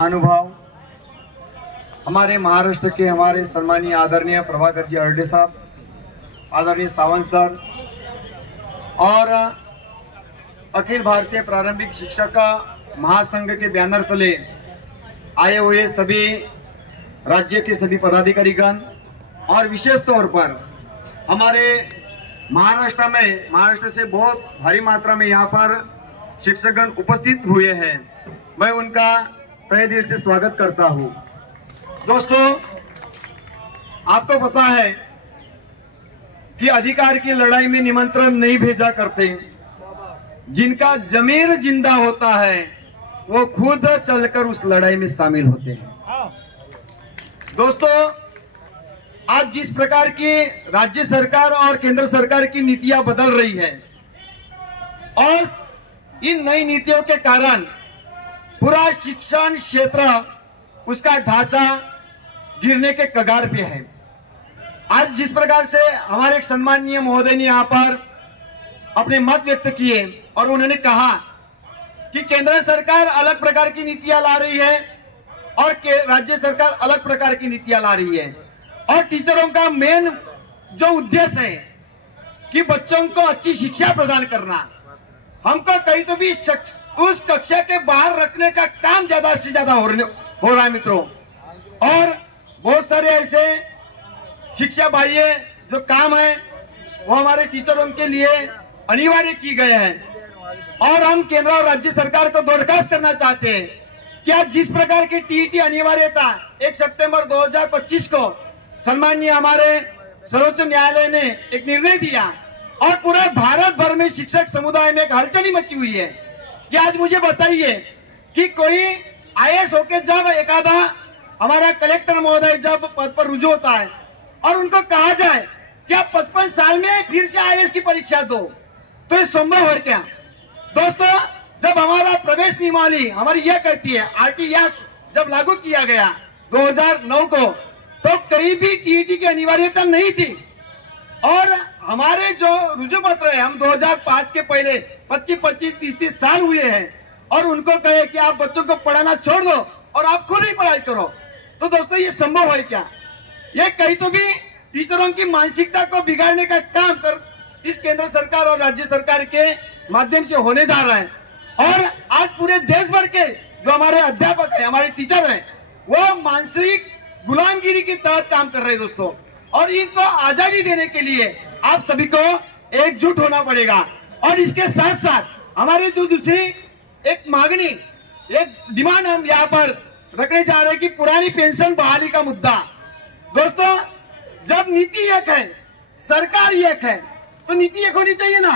अनुभव हमारे महाराष्ट्र के हमारे सम्मानीय आदरणीय प्रभाकर जी अर्डे साहब, आदरणीय सावंत सर और अखिल भारतीय प्रारंभिक शिक्षक महासंघ के बैनर तले आए हुए सभी राज्य के सभी पदाधिकारीगण और विशेष तौर पर हमारे महाराष्ट्र से बहुत भारी मात्रा में यहाँ पर शिक्षकगण उपस्थित हुए हैं। मैं उनका तहे दिल से स्वागत करता हूँ। दोस्तों, आपको पता है कि अधिकार की लड़ाई में निमंत्रण नहीं भेजा करते। जिनका जमीर जिंदा होता है वो खुद चलकर उस लड़ाई में शामिल होते हैं। दोस्तों, आज जिस प्रकार की राज्य सरकार और केंद्र सरकार की नीतियां बदल रही है और इन नई नीतियों के कारण पूरा शिक्षण क्षेत्र उसका ढांचा गिरने के कगार पे है। आज जिस प्रकार से हमारे एक सम्माननीय महोदय ने यहाँ पर अपने मत व्यक्त किए और उन्होंने कहा कि केंद्र सरकार अलग प्रकार की नीतियां ला रही है और राज्य सरकार अलग प्रकार की नीतियां ला रही है, और टीचरों का मेन जो उद्देश्य है कि बच्चों को अच्छी शिक्षा प्रदान करना, हमको कहीं तो भी उस कक्षा के बाहर रखने का काम ज्यादा से ज्यादा हो रहा है मित्रों। और बहुत सारे ऐसे शिक्षा बाह्य जो काम है वो हमारे टीचरों के लिए अनिवार्य की गए हैं। और हम केंद्र और राज्य सरकार को दरखास्त करना चाहते हैं कि आप जिस प्रकार की टीईटी अनिवार्यता 1 सितंबर 2025 को सम्माननीय हमारे सर्वोच्च न्यायालय ने एक निर्णय दिया और पूरे भारत भर में शिक्षक समुदाय में एक हलचल मची हुई है कि आज मुझे बताइए कि कोई आईएएस होके जब एकादा हमारा कलेक्टर महोदय जब पद पर रुजू होता है और उनको कहा जाए कि आप 55 साल में फिर से आईएएस की परीक्षा दो, तो ये संभव है क्या? दोस्तों, जब हमारा प्रवेश नियमावली हमारी यह कहती है, आरटी एक्ट जब लागू किया गया 2009 को, तो कहीं भी टीईटी की अनिवार्यता नहीं थी। और हमारे जो रुजू पत्र है, हम 2005 के पहले 25, 30 साल हुए हैं और उनको कहे कि आप बच्चों को पढ़ाना छोड़ दो और आप खुद ही पढ़ाई करो, तो दोस्तों ये संभव है क्या? ये कहीं तो भी टीचरों की मानसिकता को बिगाड़ने का काम कर इस केंद्र सरकार और राज्य सरकार के माध्यम से होने जा रहा है। और आज पूरे देश भर के जो हमारे अध्यापक है, हमारे टीचर हैं, वो मानसिक गुलामगिरी के तहत काम कर रहे हैं दोस्तों। और इनको आजादी देने के लिए आप सभी को एकजुट होना पड़ेगा। और इसके साथ साथ हमारी जो दूसरी एक मांगनी, एक डिमांड हम यहाँ पर रखने जा रहे हैं कि पुरानी पेंशन बहाली का मुद्दा। दोस्तों, जब नीति एक है, सरकार एक है, तो नीति एक होनी चाहिए ना।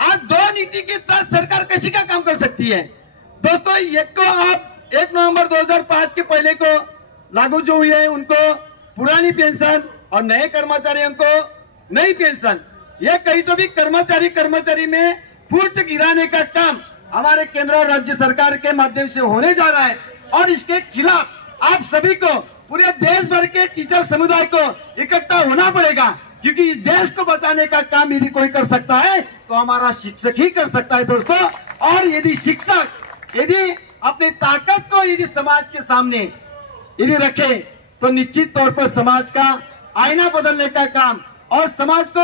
आज दो नीति के तहत सरकार कैसे क्या काम कर सकती है? दोस्तों, एक को आप 1 नवंबर 2005 के पहले को लागू जो हुई है उनको पुरानी पेंशन और नए कर्मचारियों को नई पेंशन, यह कहीं तो भी कर्मचारी में फूट गिराने का काम हमारे केंद्र और राज्य सरकार के माध्यम से होने जा रहा है। और इसके खिलाफ आप सभी को, पूरे देश भर के टीचर समुदाय को इकट्ठा होना पड़ेगा, क्योंकि इस देश को बचाने का काम यदि कोई कर सकता है तो हमारा शिक्षक ही कर सकता है दोस्तों। और यदि शिक्षक यदि अपनी ताकत को यदि समाज के सामने यदि रखे तो निश्चित तौर पर समाज का आईना बदलने का काम और समाज को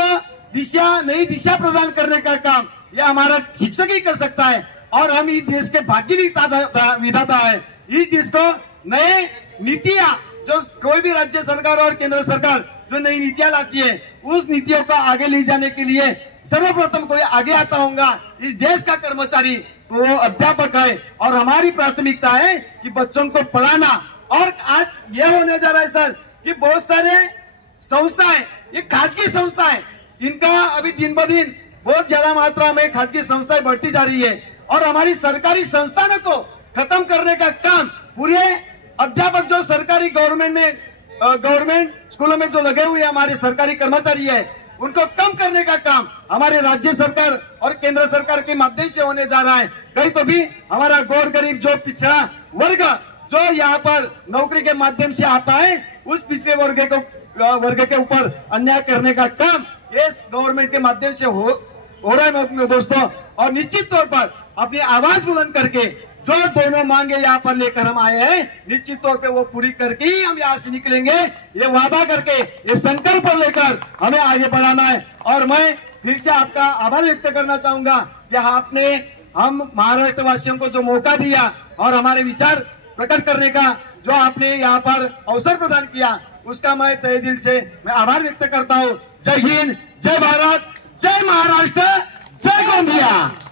नई दिशा प्रदान करने का काम यह हमारा शिक्षक ही कर सकता है। और हम इस देश के भाग्य विधाता है। इस देश को नए नीतियां, जो कोई भी राज्य सरकार और केंद्र सरकार जो नई नीतियां लाती है, उस नीतियों को आगे ले जाने के लिए सर्वप्रथम कोई आगे आता होगा इस देश का कर्मचारी, तो वो अध्यापक है। और हमारी प्राथमिकता है कि बच्चों को पढ़ाना। और आज यह होने जा रहा है सर कि बहुत सारे संस्थाएं, ये खाजगी संस्थाएं, इनका अभी दिन ब दिन बहुत ज्यादा मात्रा में खाजगी संस्थाएं बढ़ती जा रही है। और हमारी सरकारी संस्थानों को खत्म करने का काम पूरे अध्यापक जो सरकारी गवर्नमेंट स्कूलों में जो लगे हुए हमारे सरकारी कर्मचारी है, उनको कम करने का काम हमारे राज्य सरकार और केंद्र सरकार के माध्यम से होने जा रहा है। कहीं तो भी हमारा गौर गरीब जो पिछड़ा वर्ग जो यहाँ पर नौकरी के माध्यम से आता है, उस पिछड़े वर्ग के ऊपर अन्याय करने का काम इस गवर्नमेंट के माध्यम से हो रहा है दोस्तों। और निश्चित तौर पर अपनी आवाज बुलंद करके जो दोनों मांगे यहाँ पर लेकर हम आए हैं, निश्चित तौर पे वो पूरी करके ही हम यहाँ से निकलेंगे। ये वादा करके, ये संकल्प लेकर हमें आगे बढ़ाना है। और मैं फिर से आपका आभार व्यक्त करना चाहूंगा कि आपने हम महाराष्ट्र वासियों को जो मौका दिया और हमारे विचार प्रकट करने का जो आपने यहाँ पर अवसर प्रदान किया, उसका मैं तहे दिल से मैं आभार व्यक्त करता हूँ। जय हिंद, जय भारत, जय महाराष्ट्र, जय गोंदिया।